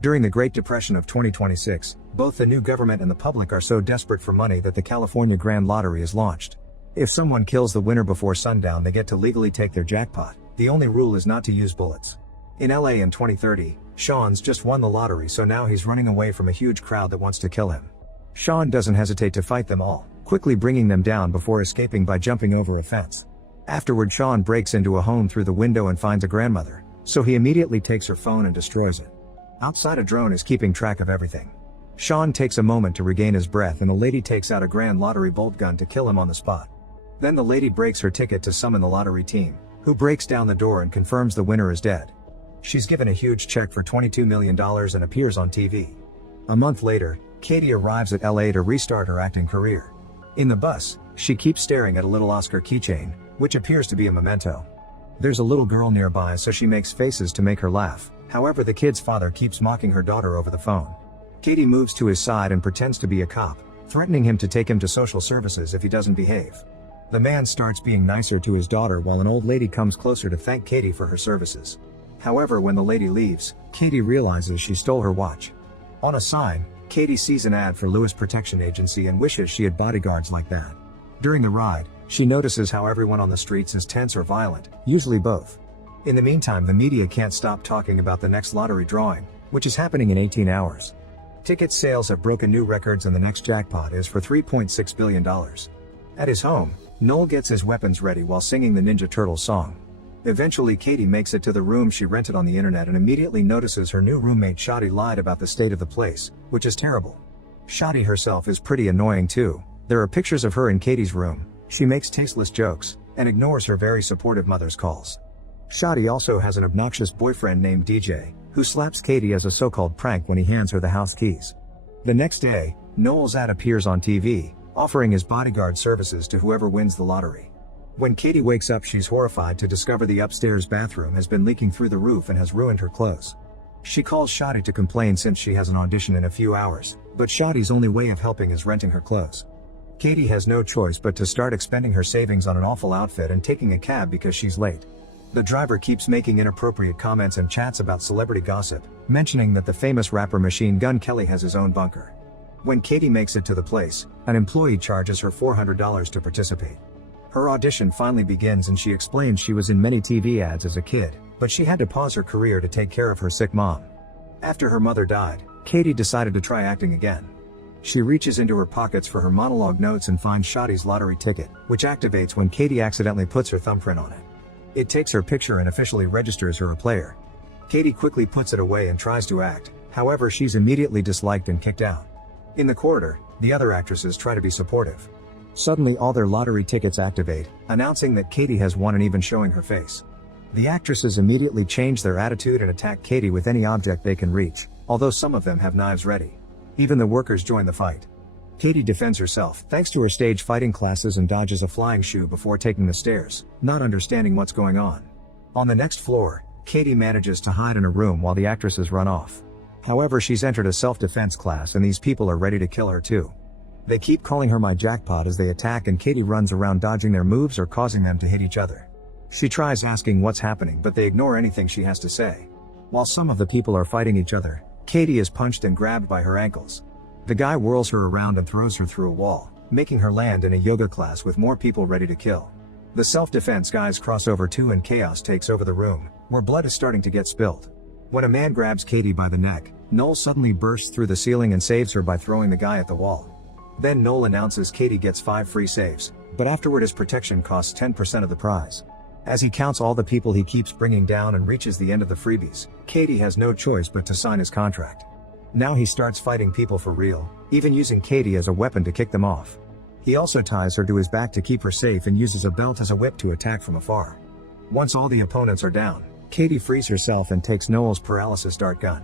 During the Great Depression of 2026, both the new government and the public are so desperate for money that the California Grand Lottery is launched. If someone kills the winner before sundown, they get to legally take their jackpot. The only rule is not to use bullets. In LA in 2030, Sean's just won the lottery, so now he's running away from a huge crowd that wants to kill him. Sean doesn't hesitate to fight them all, quickly bringing them down before escaping by jumping over a fence. Afterward, Sean breaks into a home through the window and finds a grandmother, so he immediately takes her phone and destroys it. Outside, a drone is keeping track of everything. Sean takes a moment to regain his breath, and the lady takes out a Grand Lottery bolt gun to kill him on the spot. Then the lady breaks her ticket to summon the lottery team, who breaks down the door and confirms the winner is dead. She's given a huge check for $22 million and appears on TV. A month later, Katie arrives at LA to restart her acting career. In the bus, she keeps staring at a little Oscar keychain, which appears to be a memento. There's a little girl nearby, so she makes faces to make her laugh. However, the kid's father keeps mocking her daughter over the phone. Katie moves to his side and pretends to be a cop, threatening him to take him to social services if he doesn't behave. The man starts being nicer to his daughter while an old lady comes closer to thank Katie for her services. However, when the lady leaves, Katie realizes she stole her watch. On a sign, Katie sees an ad for Lewis Protection Agency and wishes she had bodyguards like that. During the ride, she notices how everyone on the streets is tense or violent, usually both. In the meantime, the media can't stop talking about the next lottery drawing, which is happening in 18 hours. Ticket sales have broken new records, and the next jackpot is for $3.6 billion. At his home, Noel gets his weapons ready while singing the Ninja Turtles song. Eventually, Katie makes it to the room she rented on the internet and immediately notices her new roommate Shadi lied about the state of the place, which is terrible. Shadi herself is pretty annoying too. There are pictures of her in Katie's room. She makes tasteless jokes and ignores her very supportive mother's calls. Shadi also has an obnoxious boyfriend named DJ, who slaps Katie as a so-called prank when he hands her the house keys. The next day, Noel's ad appears on TV, offering his bodyguard services to whoever wins the lottery. When Katie wakes up, she's horrified to discover the upstairs bathroom has been leaking through the roof and has ruined her clothes. She calls Shadi to complain since she has an audition in a few hours, but Shadi's only way of helping is renting her clothes. Katie has no choice but to start expending her savings on an awful outfit and taking a cab because she's late. The driver keeps making inappropriate comments and chats about celebrity gossip, mentioning that the famous rapper Machine Gun Kelly has his own bunker. When Katie makes it to the place, an employee charges her $400 to participate. Her audition finally begins and she explains she was in many TV ads as a kid, but she had to pause her career to take care of her sick mom. After her mother died, Katie decided to try acting again. She reaches into her pockets for her monologue notes and finds Shadi's lottery ticket, which activates when Katie accidentally puts her thumbprint on it. It takes her picture and officially registers her a player. Katie quickly puts it away and tries to act, however she's immediately disliked and kicked out. In the corridor, the other actresses try to be supportive. Suddenly all their lottery tickets activate, announcing that Katie has won and even showing her face. The actresses immediately change their attitude and attack Katie with any object they can reach, although some of them have knives ready. Even the workers join the fight. Katie defends herself thanks to her stage fighting classes and dodges a flying shoe before taking the stairs, not understanding what's going on. On the next floor, Katie manages to hide in a room while the actresses run off. However, she's entered a self-defense class and these people are ready to kill her too. They keep calling her my jackpot as they attack, and Katie runs around dodging their moves or causing them to hit each other. She tries asking what's happening, but they ignore anything she has to say. While some of the people are fighting each other, Katie is punched and grabbed by her ankles. The guy whirls her around and throws her through a wall, making her land in a yoga class with more people ready to kill. The self-defense guys cross over too and chaos takes over the room, where blood is starting to get spilled. When a man grabs Katie by the neck, Noel suddenly bursts through the ceiling and saves her by throwing the guy at the wall. Then Noel announces Katie gets 5 free saves, but afterward his protection costs 10% of the prize. As he counts all the people he keeps bringing down and reaches the end of the freebies, Katie has no choice but to sign his contract. Now he starts fighting people for real, even using Katie as a weapon to kick them off. He also ties her to his back to keep her safe and uses a belt as a whip to attack from afar. Once all the opponents are down, Katie frees herself and takes Noel's paralysis dart gun.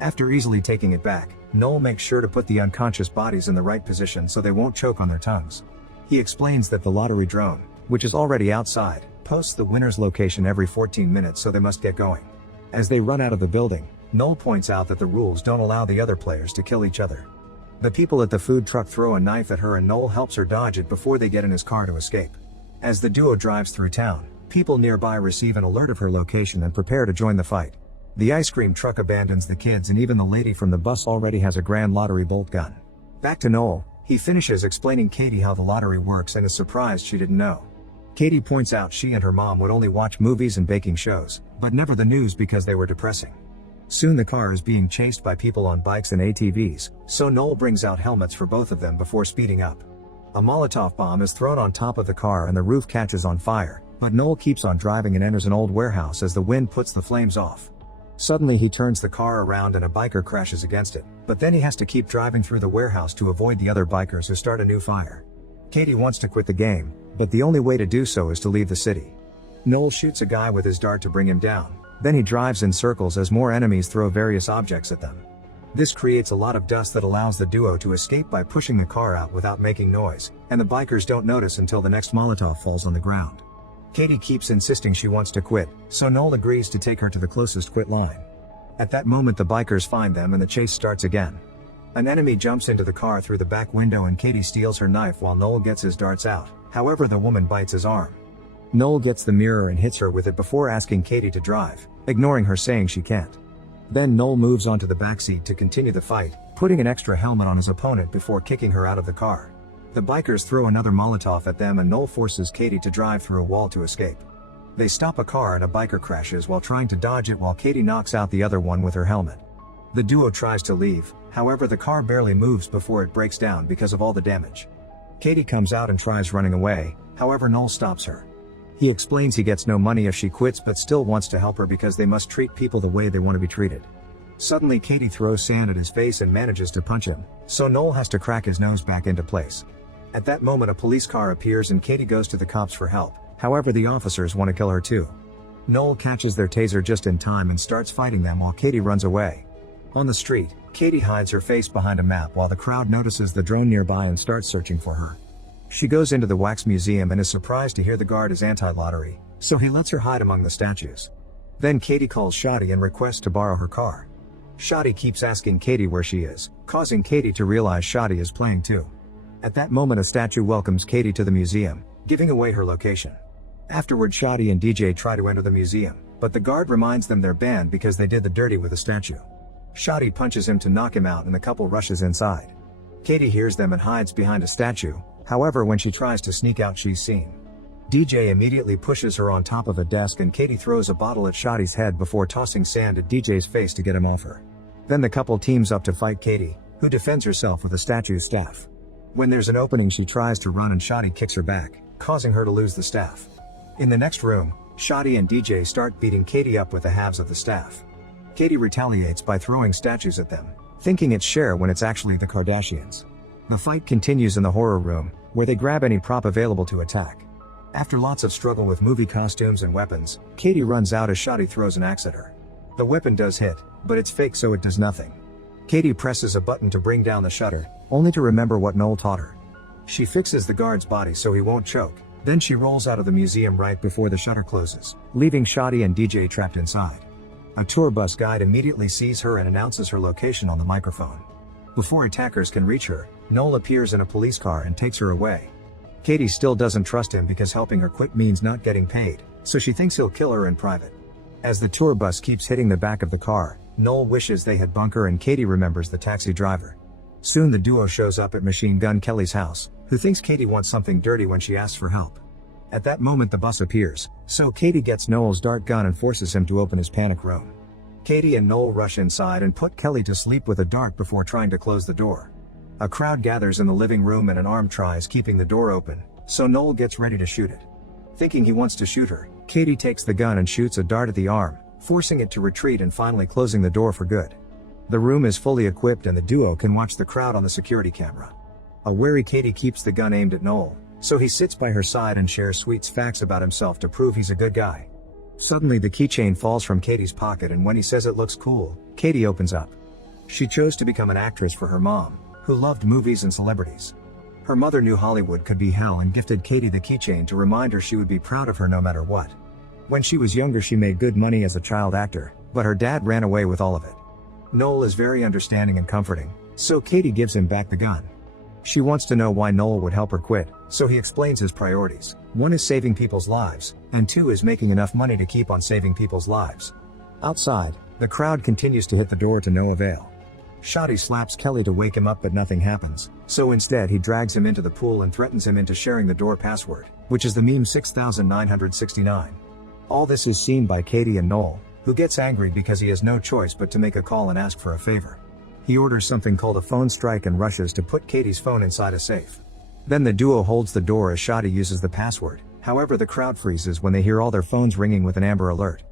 After easily taking it back, Noel makes sure to put the unconscious bodies in the right position so they won't choke on their tongues. He explains that the lottery drone, which is already outside, posts the winner's location every 14 minutes, so they must get going. As they run out of the building, Noel points out that the rules don't allow the other players to kill each other. The people at the food truck throw a knife at her and Noel helps her dodge it before they get in his car to escape. As the duo drives through town, people nearby receive an alert of her location and prepare to join the fight. The ice cream truck abandons the kids and even the lady from the bus already has a grand lottery bolt gun. Back to Noel, he finishes explaining Katie how the lottery works and is surprised she didn't know. Katie points out she and her mom would only watch movies and baking shows, but never the news because they were depressing. Soon the car is being chased by people on bikes and ATVs, so Noel brings out helmets for both of them before speeding up. A Molotov bomb is thrown on top of the car and the roof catches on fire, but Noel keeps on driving and enters an old warehouse as the wind puts the flames off. Suddenly he turns the car around and a biker crashes against it, but then he has to keep driving through the warehouse to avoid the other bikers who start a new fire. Katie wants to quit the game, but the only way to do so is to leave the city. Noel shoots a guy with his dart to bring him down, then he drives in circles as more enemies throw various objects at them. This creates a lot of dust that allows the duo to escape by pushing the car out without making noise, and the bikers don't notice until the next Molotov falls on the ground. Katie keeps insisting she wants to quit, so Noel agrees to take her to the closest quit line. At that moment the bikers find them and the chase starts again. An enemy jumps into the car through the back window and Katie steals her knife while Noel gets his darts out, however the woman bites his arm. Noel gets the mirror and hits her with it before asking Katie to drive, ignoring her saying she can't. Then Noel moves onto the backseat to continue the fight, putting an extra helmet on his opponent before kicking her out of the car. The bikers throw another Molotov at them and Noel forces Katie to drive through a wall to escape. They stop a car and a biker crashes while trying to dodge it while Katie knocks out the other one with her helmet. The duo tries to leave, however the car barely moves before it breaks down because of all the damage. Katie comes out and tries running away, however Noel stops her. He explains he gets no money if she quits but still wants to help her because they must treat people the way they want to be treated. Suddenly Katie throws sand at his face and manages to punch him, so Noel has to crack his nose back into place. At that moment a police car appears and Katie goes to the cops for help, however the officers want to kill her too. Noel catches their taser just in time and starts fighting them while Katie runs away. On the street, Katie hides her face behind a map while the crowd notices the drone nearby and starts searching for her. She goes into the wax museum and is surprised to hear the guard is anti-lottery, so he lets her hide among the statues. Then Katie calls Shotty and requests to borrow her car. Shotty keeps asking Katie where she is, causing Katie to realize Shotty is playing too. At that moment a statue welcomes Katie to the museum, giving away her location. Afterward Shotty and DJ try to enter the museum, but the guard reminds them they're banned because they did the dirty with the statue. Shotty punches him to knock him out and the couple rushes inside. Katie hears them and hides behind a statue, however when she tries to sneak out she's seen. DJ immediately pushes her on top of a desk and Katie throws a bottle at Shotty's head before tossing sand at DJ's face to get him off her. Then the couple teams up to fight Katie, who defends herself with the statue's staff. When there's an opening she tries to run and Shotty kicks her back, causing her to lose the staff. In the next room, Shotty and DJ start beating Katie up with the halves of the staff. Katie retaliates by throwing statues at them, thinking it's Cher when it's actually the Kardashians. The fight continues in the horror room, where they grab any prop available to attack. After lots of struggle with movie costumes and weapons, Katie runs out as Shotty throws an axe at her. The weapon does hit, but it's fake so it does nothing. Katie presses a button to bring down the shutter, only to remember what Noel taught her. She fixes the guard's body so he won't choke, then she rolls out of the museum right before the shutter closes, leaving Shotty and DJ trapped inside. A tour bus guide immediately sees her and announces her location on the microphone. Before attackers can reach her, Noel appears in a police car and takes her away. Katie still doesn't trust him because helping her quit means not getting paid, so she thinks he'll kill her in private. As the tour bus keeps hitting the back of the car, Noel wishes they had bunker and Katie remembers the taxi driver. Soon the duo shows up at Machine Gun Kelly's house, who thinks Katie wants something dirty when she asks for help. At that moment the bus appears, so Katie gets Noel's dart gun and forces him to open his panic room. Katie and Noel rush inside and put Kelly to sleep with a dart before trying to close the door. A crowd gathers in the living room and an arm tries keeping the door open, so Noel gets ready to shoot it. Thinking he wants to shoot her, Katie takes the gun and shoots a dart at the arm, forcing it to retreat and finally closing the door for good. The room is fully equipped and the duo can watch the crowd on the security camera. A wary Katie keeps the gun aimed at Noel, so he sits by her side and shares sweet facts about himself to prove he's a good guy. Suddenly the keychain falls from Katie's pocket and when he says it looks cool, Katie opens up. She chose to become an actress for her mom, who loved movies and celebrities. Her mother knew Hollywood could be hell and gifted Katie the keychain to remind her she would be proud of her no matter what. When she was younger she made good money as a child actor, but her dad ran away with all of it. Noel is very understanding and comforting, so Katie gives him back the gun. She wants to know why Noel would help her quit, so he explains his priorities. 1 is saving people's lives, and 2 is making enough money to keep on saving people's lives. Outside, The crowd continues to hit the door to no avail. Shotty slaps Kelly to wake him up but nothing happens, so instead he drags him into the pool and threatens him into sharing the door password, which is the meme 6969. All this is seen by Katie and Noel, who gets angry because he has no choice but to make a call and ask for a favor. He orders something called a phone strike and rushes to put Katie's phone inside a safe. Then the duo holds the door as Shotty uses the password. However, the crowd freezes when they hear all their phones ringing with an Amber Alert.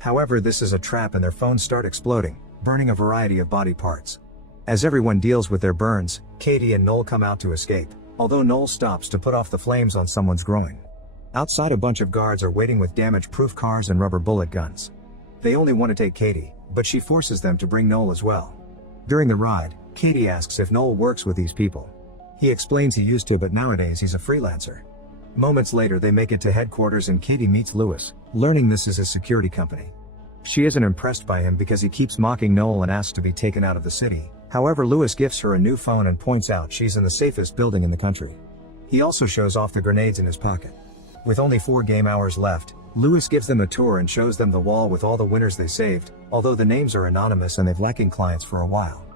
However, this is a trap and their phones start exploding, burning a variety of body parts. As everyone deals with their burns, Katie and Noel come out to escape, although Noel stops to put off the flames on someone's groin. Outside, a bunch of guards are waiting with damage-proof cars and rubber bullet guns. They only want to take Katie, but she forces them to bring Noel as well. During the ride, Katie asks if Noel works with these people. He explains he used to, but nowadays he's a freelancer. Moments later, they make it to headquarters and Katie meets Lewis, learning this is his security company. She isn't impressed by him because he keeps mocking Noel and asks to be taken out of the city. However, Lewis gives her a new phone and points out she's in the safest building in the country. He also shows off the grenades in his pocket. With only 4 game hours left, Lewis gives them a tour and shows them the wall with all the winners they saved, although the names are anonymous and they've lacking clients for a while.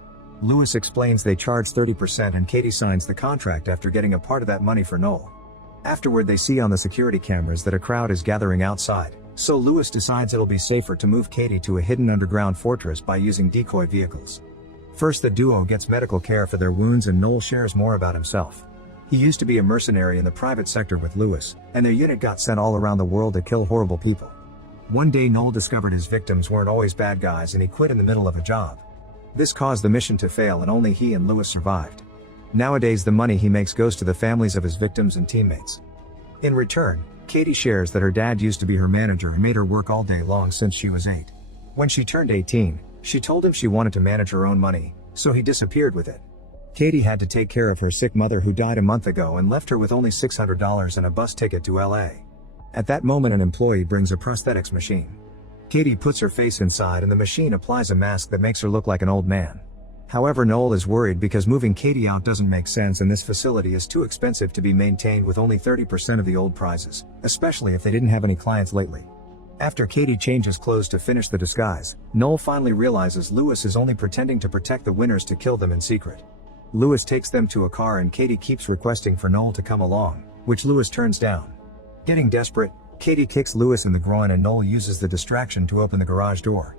Lewis explains they charge 30% and Katie signs the contract after getting a part of that money for Noel. Afterward, they see on the security cameras that a crowd is gathering outside, so Lewis decides it'll be safer to move Katie to a hidden underground fortress by using decoy vehicles. First, the duo gets medical care for their wounds and Noel shares more about himself. He used to be a mercenary in the private sector with Lewis, and their unit got sent all around the world to kill horrible people. One day Noel discovered his victims weren't always bad guys and he quit in the middle of a job. This caused the mission to fail and only he and Lewis survived. Nowadays the money he makes goes to the families of his victims and teammates. In return, Katie shares that her dad used to be her manager and made her work all day long since she was 8. When she turned 18, she told him she wanted to manage her own money, so he disappeared with it. Katie had to take care of her sick mother who died a month ago and left her with only $600 and a bus ticket to LA. At that moment, an employee brings a prosthetics machine. Katie puts her face inside and the machine applies a mask that makes her look like an old man. However, Noel is worried because moving Katie out doesn't make sense and this facility is too expensive to be maintained with only 30% of the old prizes, especially if they didn't have any clients lately. After Katie changes clothes to finish the disguise, Noel finally realizes Lewis is only pretending to protect the winners to kill them in secret. Lewis takes them to a car and Katie keeps requesting for Noel to come along, which Lewis turns down. Getting desperate, Katie kicks Lewis in the groin and Noel uses the distraction to open the garage door.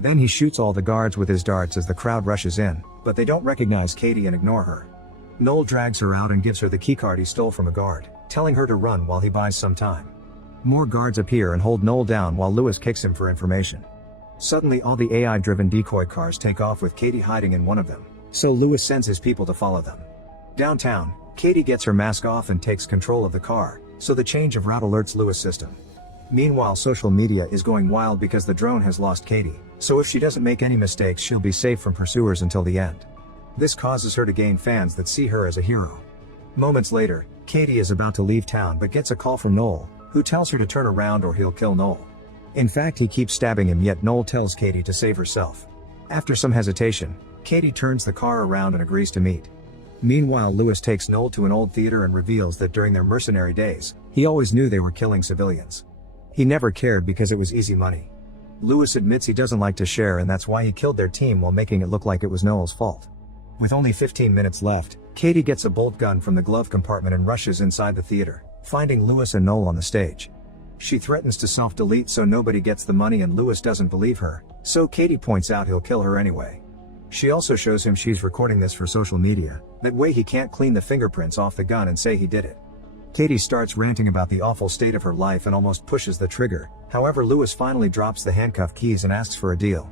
Then he shoots all the guards with his darts as the crowd rushes in, but they don't recognize Katie and ignore her. Noel drags her out and gives her the keycard he stole from a guard, telling her to run while he buys some time. More guards appear and hold Noel down while Lewis kicks him for information. Suddenly all the AI-driven decoy cars take off with Katie hiding in one of them, so Lewis sends his people to follow them. Downtown, Katie gets her mask off and takes control of the car, so the change of route alerts Lewis' system. Meanwhile, social media is going wild because the drone has lost Katie, so if she doesn't make any mistakes she'll be safe from pursuers until the end. This causes her to gain fans that see her as a hero. Moments later, Katie is about to leave town but gets a call from Noel, who tells her to turn around or he'll kill Noel. In fact, he keeps stabbing him, yet Noel tells Katie to save herself. After some hesitation, Katie turns the car around and agrees to meet. Meanwhile, Lewis takes Noel to an old theater and reveals that during their mercenary days, he always knew they were killing civilians. He never cared because it was easy money. Lewis admits he doesn't like to share and that's why he killed their team while making it look like it was Noel's fault. With only 15 minutes left, Katie gets a bolt gun from the glove compartment and rushes inside the theater, finding Lewis and Noel on the stage. She threatens to self-delete so nobody gets the money and Lewis doesn't believe her, so Katie points out he'll kill her anyway. She also shows him she's recording this for social media, that way he can't clean the fingerprints off the gun and say he did it. Katie starts ranting about the awful state of her life and almost pushes the trigger, however Lewis finally drops the handcuff keys and asks for a deal.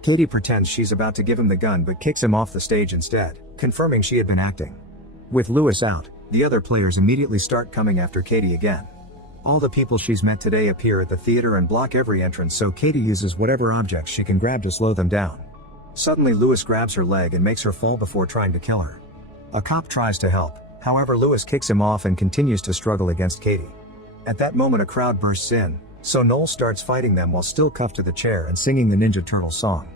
Katie pretends she's about to give him the gun but kicks him off the stage instead, confirming she had been acting. With Lewis out, the other players immediately start coming after Katie again. All the people she's met today appear at the theater and block every entrance, so Katie uses whatever objects she can grab to slow them down. Suddenly Lewis grabs her leg and makes her fall before trying to kill her. A cop tries to help, however Lewis kicks him off and continues to struggle against Katie. At that moment a crowd bursts in, so Noel starts fighting them while still cuffed to the chair and singing the Ninja Turtles song.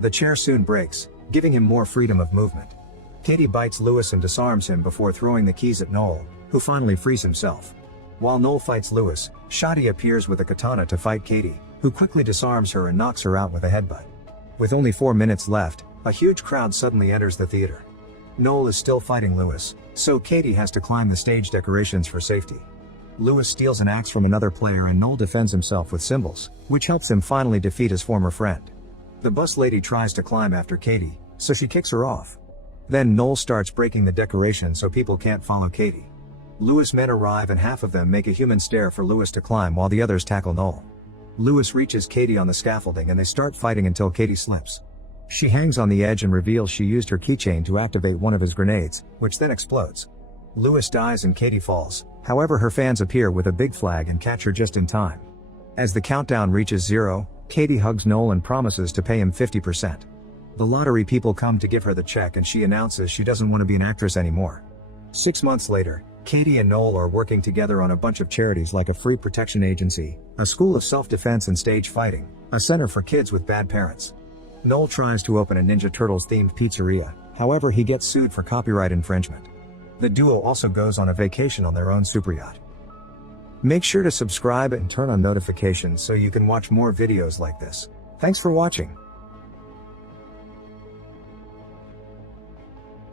The chair soon breaks, giving him more freedom of movement. Katie bites Lewis and disarms him before throwing the keys at Noel, who finally frees himself. While Noel fights Lewis, Shotty appears with a katana to fight Katie, who quickly disarms her and knocks her out with a headbutt. With only 4 minutes left, a huge crowd suddenly enters the theater. Noel is still fighting Lewis, so Katie has to climb the stage decorations for safety. Lewis steals an axe from another player and Noel defends himself with cymbals, which helps him finally defeat his former friend. The bus lady tries to climb after Katie, so she kicks her off. Then Noel starts breaking the decoration so people can't follow Katie. Lewis' men arrive and half of them make a human stair for Lewis to climb while the others tackle Noel. Lewis reaches Katie on the scaffolding and they start fighting until Katie slips. She hangs on the edge and reveals she used her keychain to activate one of his grenades, which then explodes. Lewis dies and Katie falls, however her fans appear with a big flag and catch her just in time. As the countdown reaches 0, Katie hugs Noel and promises to pay him 50%. The lottery people come to give her the check and she announces she doesn't want to be an actress anymore. 6 months later, Katie and Noel are working together on a bunch of charities like a free protection agency, a school of self-defense and stage fighting, a center for kids with bad parents. Noel tries to open a Ninja Turtles themed pizzeria, however he gets sued for copyright infringement. The duo also goes on a vacation on their own super yacht. Make sure to subscribe and turn on notifications so you can watch more videos like this. Thanks for watching.